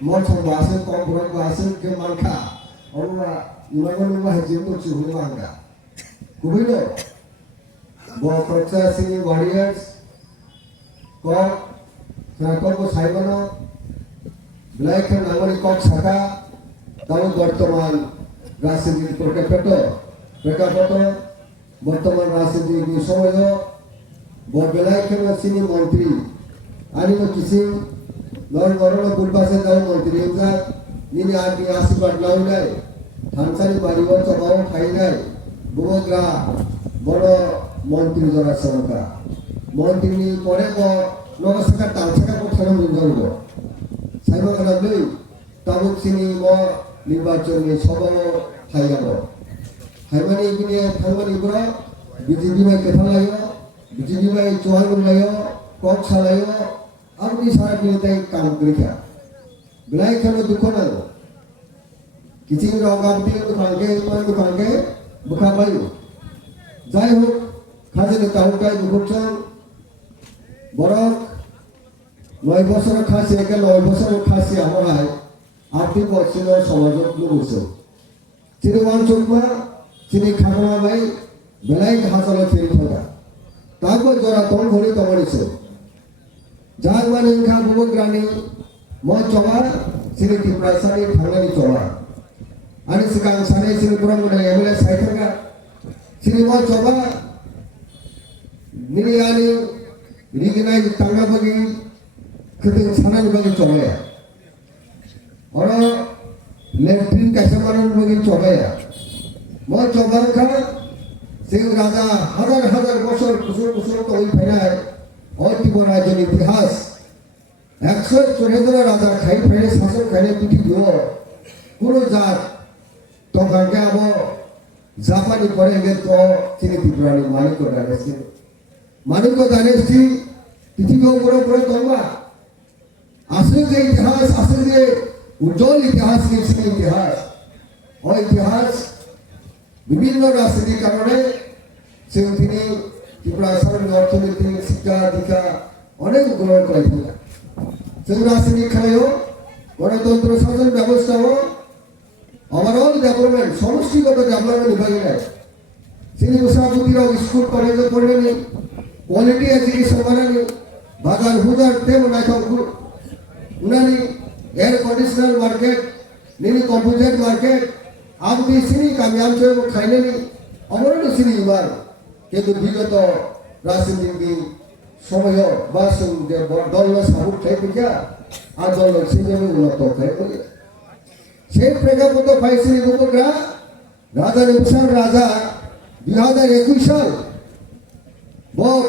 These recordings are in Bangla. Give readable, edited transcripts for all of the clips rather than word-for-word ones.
Motor basin, compound basin, Kemanka, or Imago has into Chumanga. Kubino, Processing warriors, Cock, Sanako Saibano, Black and Amari Cock Saka, Tamu Bortoman, Rasidi Procapato, Precapato, Bortoman Rasidi Soyo, Borbelakan Sini Montri, Animo Kissing. Lord Corona Pulpasa down Montenegro, Nini Arti Asipat Launai, Hansani Bariwat of Hainai, Bumogra, Bono Montenegro Sanka, Montini, Corego, Novasaka, Tansaka, Tango, Simon Kalablu, Tabuksini, Mo, Libachoni, Sobo, Hayabo. Haimani Guinea, Tamani Bra, Bijima Katalayo, Bijima Chuanulayo, Coxalayo. अपनी सारा मिलता है काम करेगा बिलाई खाना दुखों ना लो किसी को रागांती है दुकान के बुखा बायु जाए हो खाजे ने ताऊ का दुखों चां बराक नौ बसर खासी है क्या नौ बसर खासी हमारा है आपकी बच्चे लोग समाजों लोगों से चिरवान चुकमा चिरी खाना भाई बिलाई खासा लो चिरी खाना ताको जोरा तोड़ घोड़ी तोड़ी से Jaguan ingkang bubugrani mo coba sini kiprasani thangani coba ani sekang sane sini kurang muna yamila saitanga sini mo coba nini ani rigina tangga bagi keting sana bagi coba ya orang lepin kasamaran bagi coba ya mo coba kan sini raja hazar bosor kusur to iphai और तीन राज्य इतिहास एक्सर चुनेदरा राजा खाई फैले शासन खाने पिटी दियो कुरो जात तो करके अब जापानी पढ़ेंगे तो चीनी तिब्रानी मानिको डायनेस्टी तिथि को पूरा तोड़वा असली के इतिहास असली के उज्जवल इतिहास के इतिहास और इतिहास विभिन्न राष्ट्रीय कारणों से उन्हें Kiprasan Northulithi Sika Dika Onek Gulon Kaitila. Sengrasini Kalayo, Goratontro Sasan Babostavo, overall development, Somusti got the development in Sini Musabutiro School College Polani, quality education Manani, Bagan Huda, Temunaka Unani, air conditioner market, Nini composite market, Abdi Sini Kamyamcho Kainani, Amorano Sini Ibar. কিন্তু বিগত রাজনীতি সময় বাসন যে দল সাহুক থেকে আর দল সিনেমে উন্নত হয়ে বলে সেই প্রেক্ষাপট পাইছিলেন উপগ্রা রাজা নিমসার রাজা 2021 সাল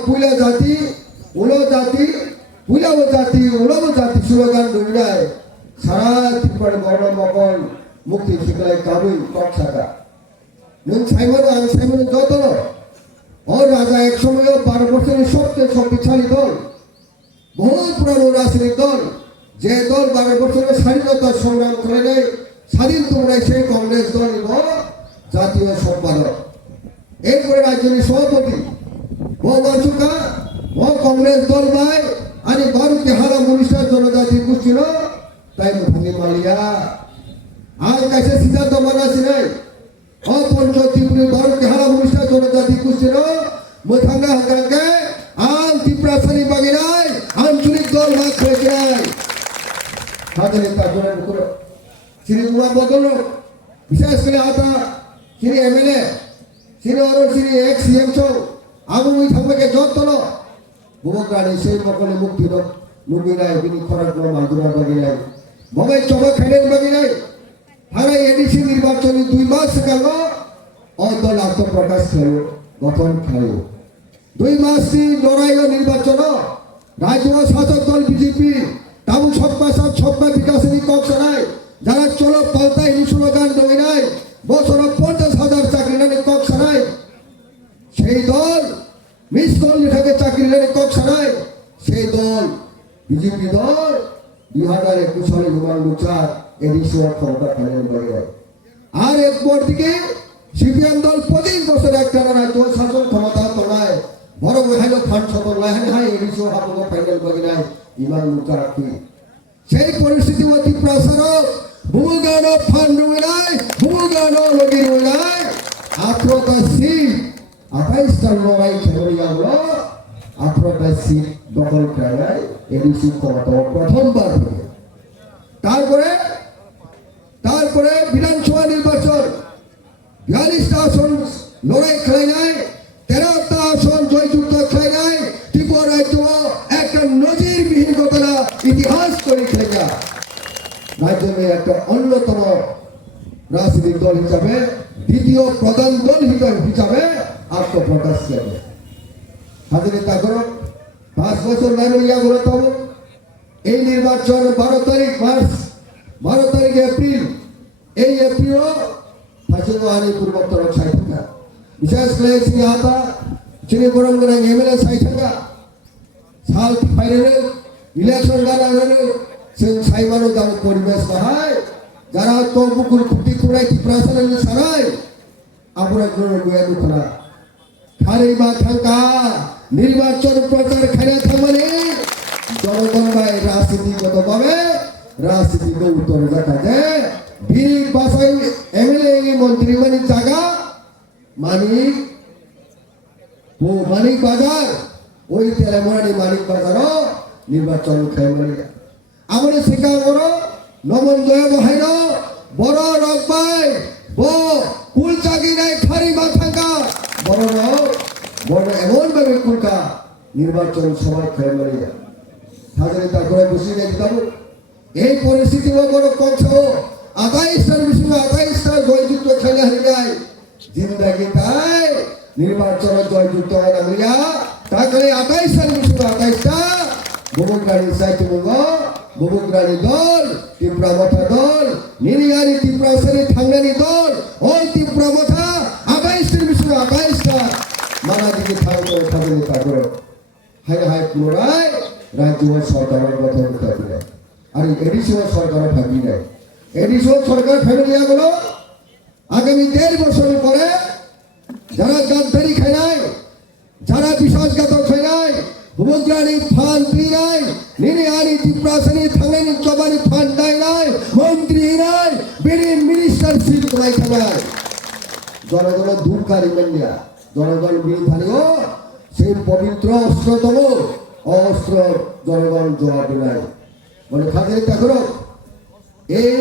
পুলা জাতি উলো জাতি পুলাও জাতি উলব জাতি স্লোগান দুইটায় সারা ত্রিপুরার বড় মকল মুক্তি শিখলাই কাবুই কক্সাকা নন সাইমন আন সাইমন যত और राजा एक समय 12 वर्ष में सबसे शक्तिशाली दल बहुत पुरानो राजनीतिक दल जे दल 12 वर्ष में स्वाधीनता संग्राम करे स्वाधीन তোমরা সেই কংগ্রেস দল জাতীয় সম্পাদক এরপরে রাজ্যের সভাপতি বঙ্গচুকা ও কংগ্রেস দল ভাই আনি গরুকে হারা মনীষা জনজাতি গোষ্ঠী তাই মুথানি মালিয়া আর কাছে সিদ্ধান্ত মানাছি নাই অপঞ্চতিপুরি গরুকে হারা মনীষা জনজাতি গোষ্ঠী মুথাঙ্গা হাঙ্গাঙ্গে আল তিপ্রাসানি বাগিরাই আঞ্চলিক দল ভাগ হয়েছে হাজারে তাজরা করে শ্রী উমা বদল বিশেষ করে আতা শ্রী এমএলএ শ্রী অরো শ্রী এক্স সিএম সহ আগুন থাকবে যতন বুবগ্রানি সেই মকলে মুক্তি দ মুগিরাই বিনি খরাক মাগুরা বাগিরাই ববাই চবা খাইলেন বাগিরাই হারা এডিসি নির্বাচনী 2 মাস গেল অদল আত্মপ্রকাশ হলো গঠন হলো 2 মাস লড়াই ও নির্বাচন রাজ্য শাসক দল বিজেপি তাও সব্বা বিকাশনী কক্সরায় যারা চলো পাল্টাই স্লোগান দেয় নাই বছর 50,000 চাকরি নেন কক্সরায় সেই দল মিস কল লিখাকে চাকরি নেন কক্সরায় সেই দল বিজেপি দল 2021 সালে জুমান মুচার এডিশন ক্ষমতা ফাইনাল করে আর একবার দিকে সিপিএম দল 25 বছর একটা রাজ্য শাসন ক্ষমতা তোলায় বড় বড় ফান্ড সতর লাহেন হাই এডিশন হাতক ফাইনাল করে নাই ইমান মুচার কি সেই পরিস্থিতি অতি প্রসারক বুমুগান ফান রুইনাই বুমুগান লগি রুইনাই 18টা সিট 28টা লড়াই খেলোয়াড়গুলো 18টা সিট দখল করে এডিসি ক্ষমতা প্রথমবার হয়ে তারপরে বিধানসভা নির্বাচন 42টা আসন লড়াই খেলাই নাই 13টা আসন জয়যুক্ত খেলাই নাই ত্রিপুরা রাজ্য একটা নজিরবিহীন ঘটনা ইতিহাস করে খেলেছে রাজ্যে একটা অন্যতম রাজনৈতিক দল হিসাবে দ্বিতীয় প্রধান দল হিসাবে আত্মপ্রকাশ করে হাজারে তা করো 5 বছর লাইনিয়া গড়ে তবে এই নির্বাচন 12 তারিখ মার্চ 12 তারিখ এপ্রিল এই এপ্রিল ফাঁসিল আনি পূর্বোত্তর সাইথা বিশেষ করে সিংহাতা চিনি গরম করে এমএলএ সাইথা সাল ফাইনালে ইলেকশন গানারে जों साइमानो गाव परिबेश बाहाय जारा तंबुकुर खुटी खुराय टिप्रासानि साराय आबरा गुरु गुया दुखना खारै मा थांका निर्वाचन प्रचार खाया थामाने जनगण बाय राजनीतिगतभाবে राजनीतिक उत्तर जाता जे बिरि बासाय एमएलए मन्त्री मानि जागा मानिक मानिक बाजार ওই তেলেমানি মানিক বাজারও নির্বাচন খাইমানি আমাদের শিকার করো নমন জয় বহাইন বড় রকবাই ব কুল চাকি নাই খারি মাথাঙ্কা বড় এমন ভাবে কুলকা নির্বাচন সময় খাইমানি হাজারে তা করে বসে দেখতাম এই পরিস্থিতি বড় কংস 28টার বিষয় 28টা জয়যুক্ত খেলা হয়ে যায় জিন্দাগি তাই নির্বাচন জয়যুক্ত হয় না তাকলে 28টার বিষয় 28টা বুবুগ্রানি সাইতুঙ্গ বুবুগ্রানি দল ত্রিপুরা মথা দল নিরিয়ারি ত্রিপুরা সেরে থাঙ্গানি দল ওই ত্রিপুরা মথা 28টার বিষয় 28টা মানা দিকে থাঙ্গো থাঙ্গনি তা করে হাই পুনরায় রাজ্য সরকারের গঠন করতে আর এডিশনাল সরকার থাকবি না এডিশনাল সরকার ফ্যামিলিয়া গুলো আগামী 1.5 বছর পরে যারা গাদ্দারি খায় নাই যারা বিশ্বাসঘাতক হয় নাই বুবুগ্রানি ফান নাই নিরিয়ারি ত্রিপুরাসনি থাঙ্গানি চবানি ফান নাই মন্ত্রী নাই বিড়ি মিনিস্টার সিট নাই খায় জনগণ দুঃখারি মানিয়া জনগণ বিধানীয় সেই পবিত্র অস্ত্রতম অস্ত্র জনগণ জবাব নাই মানে খাদের দেখো এই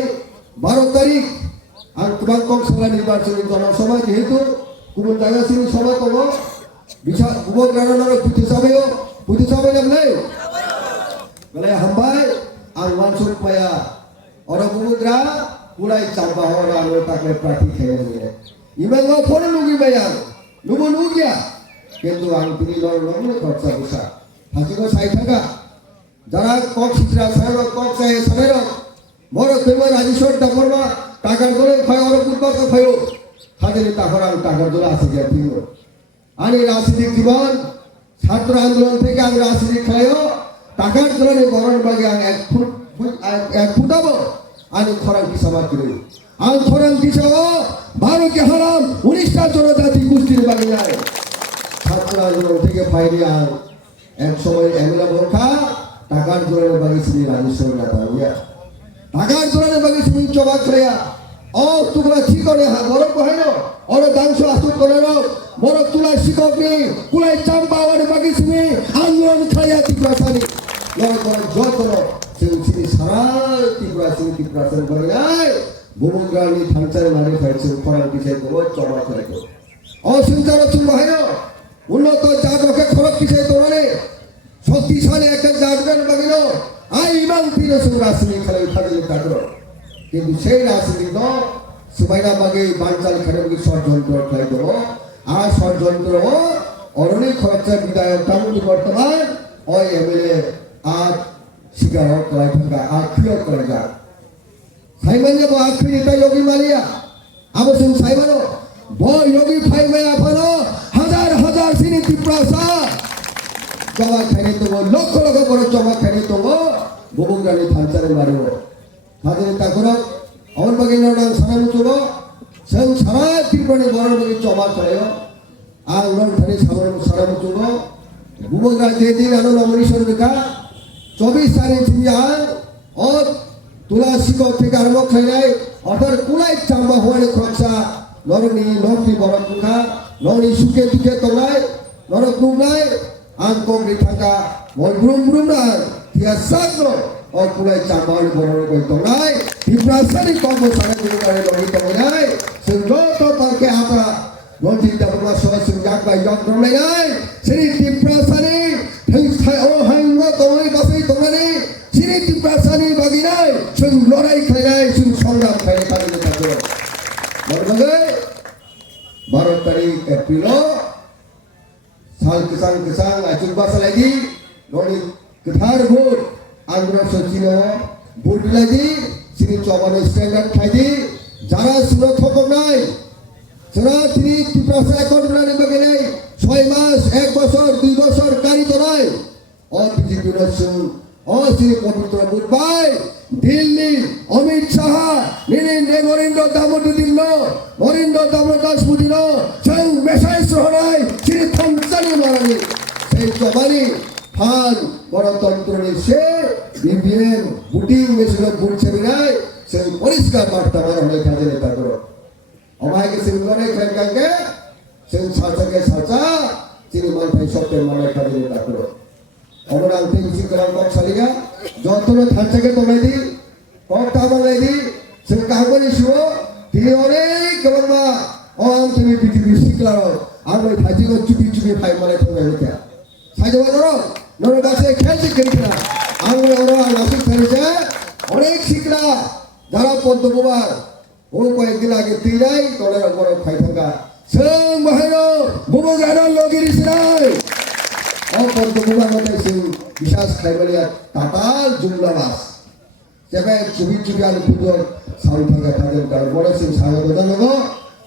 12 তারিখ আর তোমার কংসলা নির্বাচনী জনসভা যেহেতু কোন জায়গা ছিল সভা কব বিশাল বুবগ্রানের পুঁথি সবাই লাগলে বলে হাম্বাই আর মানসুর পায়া ওরা বুবগ্রা পুরাই চাপা ওরা আর তাকে প্রার্থী খেয়ে নিয়ে ইমাঙ্গ ফোন লুগি বায়ান লুবো লুগিয়া কিন্তু আমি তিনি লড়লে খরচা বসা হাসিগো সাই থাকা যারা কক সিটরা সাহেব কক সাহেব বড় কেমন রাজেশ্বর ডাকরবা টাকার দলে খয় ওরা পূর্বক খয় হাজারে টাকার আমি টাকার দলে আসে গিয়া ফিরব আমি রাজনৈতিক জীবন ছাত্র আন্দোলন থেকে আমি রাজনীতি খেলাইও টাকার দলে গরম বাগে আমি 1 ফুটাবো আমি খরাং পিছাবার করি আমি খরাং পিছাবো 12 কে হারাম 19টা জনজাতি গোষ্ঠীর বাগে যায় ছাত্র আন্দোলন থেকে ফাইরে আর এক সময় এমএলএ বোরখা টাকার দলে বাগে ছিল রাজেশ্বর নেতা টাকার দলে বাগে ছিল চবাক খেয়া ও তোমরা ঠিক করে বড় কহেন ওর দাংশ আসুক করে বড় তুলা শিকক নি কুলাই চাম্পা ওর বাকি শুনি আন্দোলন খাইয়া ত্রিপুরাসানি লড়াই করে যত সেই সারা ত্রিপুরাসানি করে নাই বুবুগ্রানি থানচারে মারি খাইছে খরাং পিছাই করো চমা করে অসুবিধার চুল হয় উন্নত জাতকে খরচ পিছাই তোলে শক্তিশালী একটা জাতগান বাগিল আই ইমাম ফিরে সব রাজনীতি খেলে থাকলে থাকলো কিন্তু সেই রাজনীতি তো সুবাইনা বাগে বাঞ্চাল খেলে ষড়যন্ত্র খেলাই দেবো আর ষড়যন্ত্র অরণিক খরচা বিধায়ক তামুলি বর্তমান ওই এমএলএ আর শিকার করাই থাকা আর প্রিয় করে যা সাইমান যাব আখরি নেতা যোগী মালিয়া আবসুন সাইমানো ব যোগী ফাইমে আফানো হাজার সিনি ত্রিপুরাসা জমা খাইনি তো লক্ষ করে জমা খাইনি তো বুবুগ্রানি থানচারে মারিব হাজারে তা করো আমার বাগে নাম সারানো চলো जों सारा त्रिपुरानि बर' बागै जमा खालायो आं नं थानि सारानो चलो बुबुग्रा जे दिन आनो नमिनेशन रेखा 24 तारिख थिया তুলা শিকড় থেকে আরম্ভ খাইনাই অর্থাৎ কুলাই চাম্বা হওয়ার খরচা নরনি নকলি বড় কুখা নরনি সুখে দুঃখে তলায় নরক নুনাই আংকং রিথাকা বল ব্রুম ব্রুম নাই তিয়া সাগর ও কুলাই চাম্বা হওয়ার বড় কই তলায় বিপ্রাসানি কর্মচারী গুরুকারে লড়ি তলায় সেন্দ্রত পারকে আপা নদী দাবনা সরাসরি জাগবাই যন্ত্র নাই সেই বিপ্রাসানি হেই ও হাইঙ্গ তলাই বাসি তলানি সিনি বিপ্রাসানি বাগিনাই সেই লড়াই খাইনাই সেই সংগ্রাম খাইনাই কাজে থাকবে বলবে 12 तारीख एप्रिल साल किसान आचुल बासा लगी नोनी कथार भोट आंध्र सचिनो भोट लगी सिनी चौबानो स्टैंडार्ड खाइदी जारा सुनो थोको नाई सुना तिनी तिप्रासा अकाउंट बनाने बगे नहीं 6 मास 1 বছর 2 বছর কারি তো নাই और बीजेपी नसुन और सिनी पवित्र बुधबाई दिल्ली अमित शाह नरेंद्र दामोदर दिल्लो नरेंद्र दामोदर मुदिनो जों मेसाय सहनाय सिनी थमसानि मारानि সেই জবানি ফান গণতন্ত্রের সে বিবিএম ভোটিং মেশিনের ভোট ছেড়ে নাই সেই পরিষ্কার বার্তা মারা হয়ে কাজে নেতা করো আমাকে সিঙ্গরে খেলকাকে সেই সাচাকে সাচা চিনি মানফাই সত্যের মানে কাজে নেতা করো আমরা আলতে কিছু করার কক সালিগা যতন থানচাকে তোলাই দি ককটা বাংলাই দি সেই কাগনি শুও তিনি অনেক কেবলমা অন তুমি পৃথিবী শিখলার আমরা ভাজিগো চুপি চুপি খাই মানে তুমি হইতা সাইজবানো নর গাছে খেলতে খেলছিনা আমরা ওরা নাসিক ফেরেছে অনেক শিখলা যারা পদ্মকুমার ও কয়েকদিন আগে তিরাই তোলের বড় খাই থাকা সং মহেনো বুবু গানো লগিরিস নাই ও পদ্মকুমার মতে সিং বিশাস খাইবলিয়া তাতাল জুমলাবাস যেবে চুবি চুবি আর পুজো সাউল থাকা তাদের কার বড় সিং স্বাগত জানাবো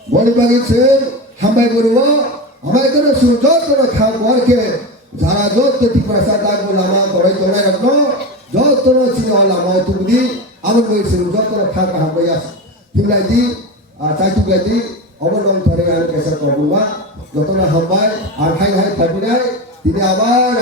বলি বাগি সিং হামাই করব আমায় করে সুযোগ করে খাও করকে যারা যত ত্রিপ্রাসা দাগ লামা করে তোলাই রাখো যত চিনো লামা তুবদি আমার বই সিং যত খা খা হামাই আস ঠিকলাই দি চাইতুলাই দি অবলম্বন ধরে আর কেসা করবো যত না হামাই আর খাই খাই ফাটি নাই তিনি আবার